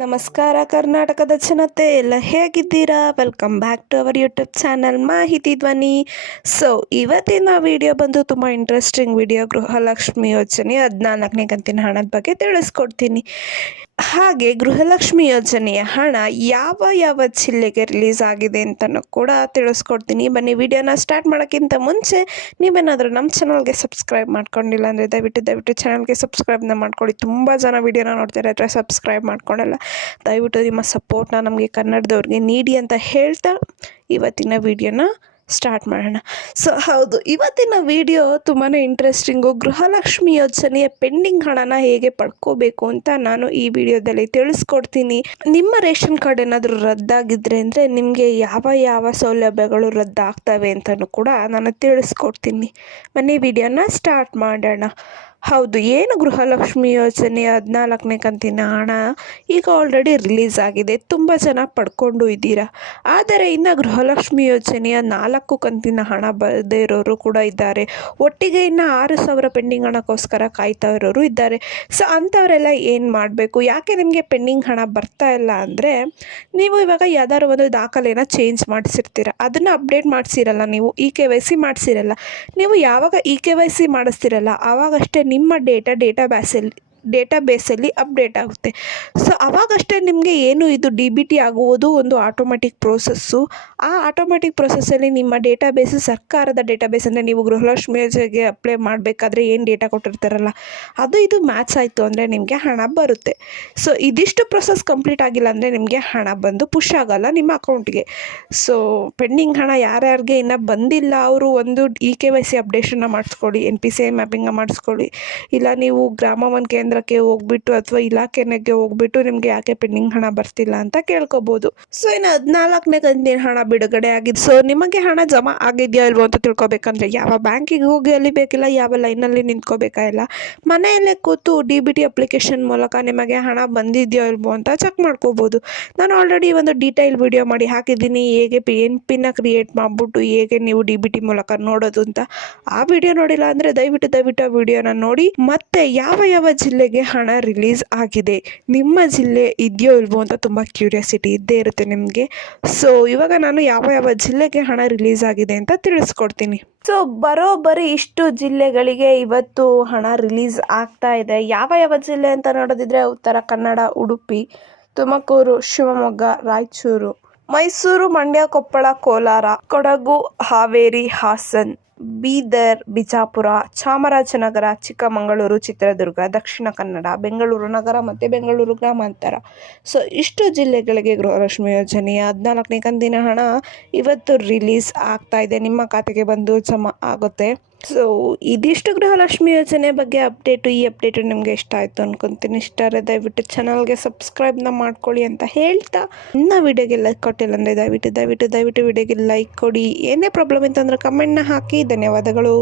ನಮಸ್ಕಾರ ಕರ್ನಾಟಕದ ಜನತೆ ಎಲ್ಲ ಹೇಗಿದ್ದೀರಾ? Welcome back to our YouTube channel Mahiti Dhwani. ಇವತ್ತಿನ ವಿಡಿಯೋ ಬಂದು ತುಂಬ ಇಂಟ್ರೆಸ್ಟಿಂಗ್ ವಿಡಿಯೋ. ಗೃಹಲಕ್ಷ್ಮಿ ಯೋಜನೆ 14ನೇ ಕಂತಿನ ಹಣದ ಬಗ್ಗೆ ತಿಳಿಸ್ಕೊಡ್ತೀನಿ. ಹಾಗೆ ಗೃಹಲಕ್ಷ್ಮಿ ಯೋಜನೆಯ ಹಣ ಯಾವ ಜಿಲ್ಲೆಗೆ ರಿಲೀಸ್ ಆಗಿದೆ ಅಂತಲೂ ಕೂಡ ತಿಳಿಸ್ಕೊಡ್ತೀನಿ. ಬನ್ನಿ, ವಿಡಿಯೋನ ಸ್ಟಾರ್ಟ್ ಮಾಡೋಕ್ಕಿಂತ ಮುಂಚೆ ನೀವೇನಾದರೂ ನಮ್ಮ ಚಾನಲ್ಗೆ ಸಬ್ಸ್ಕ್ರೈಬ್ ಮಾಡ್ಕೊಂಡಿಲ್ಲ ಅಂದರೆ ದಯವಿಟ್ಟು ಚಾನಲ್ಗೆ ಸಬ್ಸ್ಕ್ರೈಬ್ನ ಮಾಡ್ಕೊಳ್ಳಿ. ತುಂಬ ಜನ ವಿಡಿಯೋನ ನೋಡ್ತಾರೆ ಆದರೆ ಸಬ್ಸ್ಕ್ರೈಬ್ ಮಾಡ್ಕೊಳ್ಳಲ್ಲ. ದಯವಿಟ್ಟು ನಿಮ್ಮ ಸಪೋರ್ಟ್ನ ನಮಗೆ ಕನ್ನಡದವ್ರಿಗೆ ನೀಡಿ ಅಂತ ಹೇಳ್ತಾ ಇವತ್ತಿನ ವಿಡಿಯೋನ ಸ್ಟಾರ್ಟ್ ಮಾಡೋಣ. ಹೌದು, ಇವತ್ತಿನ ವಿಡಿಯೋ ತುಂಬಾ ಇಂಟ್ರೆಸ್ಟಿಂಗು. ಗೃಹಲಕ್ಷ್ಮಿ ಯೋಜನೆಯ ಪೆಂಡಿಂಗ್ ಹಣನ ಹೇಗೆ ಪಡ್ಕೋಬೇಕು ಅಂತ ನಾನು ಈ ವಿಡಿಯೋದಲ್ಲಿ ತಿಳಿಸ್ಕೊಡ್ತೀನಿ. ನಿಮ್ಮ ರೇಷನ್ ಕಾರ್ಡ್ ಏನಾದರೂ ರದ್ದಾಗಿದ್ದರೆ ಅಂದರೆ ನಿಮಗೆ ಯಾವ ಸೌಲಭ್ಯಗಳು ರದ್ದಾಗ್ತವೆ ಅಂತಲೂ ಕೂಡ ನಾನು ತಿಳಿಸ್ಕೊಡ್ತೀನಿ. ಬನ್ನಿ, ವಿಡಿಯೋನ ಸ್ಟಾರ್ಟ್ ಮಾಡೋಣ. ಹೌದು, ಏನು ಗೃಹಲಕ್ಷ್ಮಿ ಯೋಜನೆಯ 14ನೇ ಕಂತಿನ ಹಣ ಈಗ ಆಲ್ರೆಡಿ ರಿಲೀಸ್ ಆಗಿದೆ. ತುಂಬ ಜನ ಪಡ್ಕೊಂಡು ಇದ್ದೀರಾ. ಆದರೆ ಇನ್ನು ಗೃಹಲಕ್ಷ್ಮಿ ಯೋಜನೆಯ 4 ಕಂತಿನ ಹಣ ಬರದೇ ಇರೋರು ಕೂಡ ಇದ್ದಾರೆ. ಒಟ್ಟಿಗೆ ಇನ್ನು 6,000 ಪೆಂಡಿಂಗ್ ಹಣಕ್ಕೋಸ್ಕರ ಕಾಯ್ತಾ ಇರೋರು ಇದ್ದಾರೆ. ಅಂಥವರೆಲ್ಲ ಏನು ಮಾಡಬೇಕು? ಯಾಕೆ ನಿಮಗೆ ಪೆಂಡಿಂಗ್ ಹಣ ಬರ್ತಾ ಇಲ್ಲ ಅಂದರೆ, ನೀವು ಇವಾಗ ಯಾವ್ದಾದ್ರು ಒಂದು ದಾಖಲೆನ ಚೇಂಜ್ ಮಾಡಿಸಿರ್ತೀರ, ಅದನ್ನು ಅಪ್ಡೇಟ್ ಮಾಡಿಸಿರಲ್ಲ, ನೀವು EKYC ಮಾಡಿಸಿರಲ್ಲ. ನೀವು ಯಾವಾಗ EKYC ಮಾಡಿಸ್ತಿರಲ್ಲ ಆವಾಗಷ್ಟೇ ನಿಮ್ಮ ಡೇಟಾಬೇಸಲ್ಲಿ ಅಪ್ಡೇಟ್ ಆಗುತ್ತೆ. ಆವಾಗಷ್ಟೇ ನಿಮಗೆ ಏನು ಇದು DBT ಆಗುವುದು ಒಂದು ಆಟೋಮೆಟಿಕ್ ಪ್ರೋಸೆಸ್ಸು. ಆ ಆಟೋಮೆಟಿಕ್ ಪ್ರೋಸೆಸ್ಸಲ್ಲಿ ನಿಮ್ಮ ಡೇಟಾಬೇಸು ಸರ್ಕಾರದ ಡೇಟಾಬೇಸ್ ಅಂದರೆ ನೀವು ಗೃಹಲಕ್ಷ್ಮಿ ಯೋಜನೆಗೆ ಅಪ್ಲೈ ಮಾಡಬೇಕಾದ್ರೆ ಏನು ಡೇಟಾ ಕೊಟ್ಟಿರ್ತಾರಲ್ಲ ಇದು ಮ್ಯಾಚ್ ಆಯಿತು ಅಂದರೆ ನಿಮಗೆ ಹಣ ಬರುತ್ತೆ. ಇದಿಷ್ಟು ಪ್ರೋಸೆಸ್ ಕಂಪ್ಲೀಟ್ ಆಗಿಲ್ಲ ಅಂದರೆ ನಿಮಗೆ ಹಣ ಬಂದು ಪುಷ್ ಆಗಲ್ಲ ನಿಮ್ಮ ಅಕೌಂಟ್ಗೆ. ಪೆಂಡಿಂಗ್ ಹಣ ಯಾರ್ಯಾರಿಗೆ ಇನ್ನೂ ಬಂದಿಲ್ಲ ಅವರು ಒಂದು EKYC ಅಪ್ಡೇಷನ್ನ ಮಾಡಿಸ್ಕೊಳ್ಳಿ, NPCI ಮ್ಯಾಪಿಂಗ ಮಾಡಿಸ್ಕೊಳ್ಳಿ. ಇಲ್ಲ ನೀವು ಗ್ರಾಮ ಒನ್ ಕೇಂದ್ರಕ್ಕೆ ಹೋಗ್ಬಿಟ್ಟು ಅಥವಾ ಇಲಾಖೆಗೆ ಹೋಗ್ಬಿಟ್ಟು ನಿಮಗೆ ಯಾಕೆ ಪೆಂಡಿಂಗ್ ಹಣ ಬರ್ತಿಲ್ಲ ಅಂತ ಕೇಳ್ಕೊಬೋದು. ಇನ್ನು 14ನೇ ಕಂತಿನ ಹಣ ಬಿಡುಗಡೆ ಆಗಿದೆ. ನಿಮಗೆ ಹಣ ಜಮಾ ಆಗಿದೆಯಾ ಇಲ್ವೋ ಅಂತ ತಿಳ್ಕೊಬೇಕಂದ್ರೆ ಯಾವ ಬ್ಯಾಂಕಿಗೆ ಹೋಗಿ ಅಲ್ಲಿ ಬೇಕಿಲ್ಲ, ಯಾವ ಲೈನಲ್ಲಿ ನಿಂತ್ಕೋಬೇಕಾಗಿಲ್ಲ. ಮನೆಯಲ್ಲೇ ಕೂತು DBT ಅಪ್ಲಿಕೇಶನ್ ಮೂಲಕ ನಿಮಗೆ ಹಣ ಬಂದಿದೆಯೋ ಇಲ್ವೋ ಅಂತ ಚೆಕ್ ಮಾಡ್ಕೋಬೋದು. ನಾನು ಆಲ್ರೆಡಿ ಒಂದು ಡೀಟೇಲ್ ವಿಡಿಯೋ ಮಾಡಿ ಹಾಕಿದ್ದೀನಿ, ಹೇಗೆ PNPನ ಕ್ರಿಯೇಟ್ ಮಾಡಿಬಿಟ್ಟು ಹೇಗೆ ನೀವು DBT ಮೂಲಕ ನೋಡೋದು ಅಂತ. ಆ ವಿಡಿಯೋ ನೋಡಿಲ್ಲ ಅಂದರೆ ದಯವಿಟ್ಟು ಆ ವಿಡಿಯೋನ ನೋಡಿ. ಮತ್ತೆ ಯಾವ ಜಿಲ್ಲೆಗೆ ಹಣ ರಿಲೀಸ್ ಆಗಿದೆ, ನಿಮ್ಮ ಜಿಲ್ಲೆ ಇದೆಯೋ ಇಲ್ವೋ ಅಂತ ತುಂಬ ಕ್ಯೂರಿಯಾಸಿಟಿ ಇದ್ದೇ ಇರುತ್ತೆ ನಿಮಗೆ. ಇವಾಗ ನಾನು ಯಾವ ಜಿಲ್ಲೆಗೆ ಹಣ ರಿಲೀಸ್ ಆಗಿದೆ ಅಂತ ತಿಳಿಸ್ಕೊಡ್ತೀನಿ. ಬರೋಬ್ಬರಿ ಇಷ್ಟು ಜಿಲ್ಲೆಗಳಿಗೆ ಇವತ್ತು ಹಣ ರಿಲೀಸ್ ಆಗ್ತಾ ಇದೆ. ಯಾವ ಜಿಲ್ಲೆ ಅಂತ ನೋಡೋದಿದ್ರೆ ಉತ್ತರ ಕನ್ನಡ, ಉಡುಪಿ, ತುಮಕೂರು, ಶಿವಮೊಗ್ಗ, ರಾಯಚೂರು, ಮೈಸೂರು, ಮಂಡ್ಯ, ಕೊಪ್ಪಳ, ಕೋಲಾರ, ಕೊಡಗು, ಹಾವೇರಿ, ಹಾಸನ್, ಬೀದರ್, ಬಿಜಾಪುರ, ಚಾಮರಾಜನಗರ, ಚಿಕ್ಕಮಗಳೂರು, ಚಿತ್ರದುರ್ಗ, ದಕ್ಷಿಣ ಕನ್ನಡ, ಬೆಂಗಳೂರು ನಗರ ಮತ್ತು ಬೆಂಗಳೂರು ಗ್ರಾಮಾಂತರ. ಇಷ್ಟು ಜಿಲ್ಲೆಗಳಿಗೆ ಗೃಹಲಕ್ಷ್ಮಿ ಯೋಜನೆಯ 14ನೇ ಕಂತಿನ ಹಣ ಇವತ್ತು ರಿಲೀಸ್ ಆಗ್ತಾ ಇದೆ, ನಿಮ್ಮ ಖಾತೆಗೆ ಬಂದು ಜಮಾ ಆಗುತ್ತೆ. ಇದಿಷ್ಟು ಗೃಹಲಕ್ಷ್ಮಿ ಯೋಜನೆ ಬಗ್ಗೆ ಅಪ್ಡೇಟು. ಈ ಅಪ್ಡೇಟು ನಿಮಗೆ ಇಷ್ಟ ಆಯಿತು ಅನ್ಕೊತೀನಿ. ಇಷ್ಟ ಆದರೆ ದಯವಿಟ್ಟು ಚಾನಲ್ಗೆ ಸಬ್ಸ್ಕ್ರೈಬ್ನ ಮಾಡ್ಕೊಳ್ಳಿ ಅಂತ ಹೇಳ್ತಾ, ಇನ್ನು ವಿಡಿಯೋಗೆ ಲೈಕ್ ಕೊಟ್ಟಿಲ್ಲ ಅಂದರೆ ದಯವಿಟ್ಟು ವಿಡಿಯೋಗೆ ಲೈಕ್ ಕೊಡಿ. ಏನೇ ಪ್ರಾಬ್ಲಮ್ ಇತ್ತು ಅಂದರೆ ಕಮೆಂಟ್ನ ಹಾಕಿ. ಧನ್ಯವಾದಗಳು.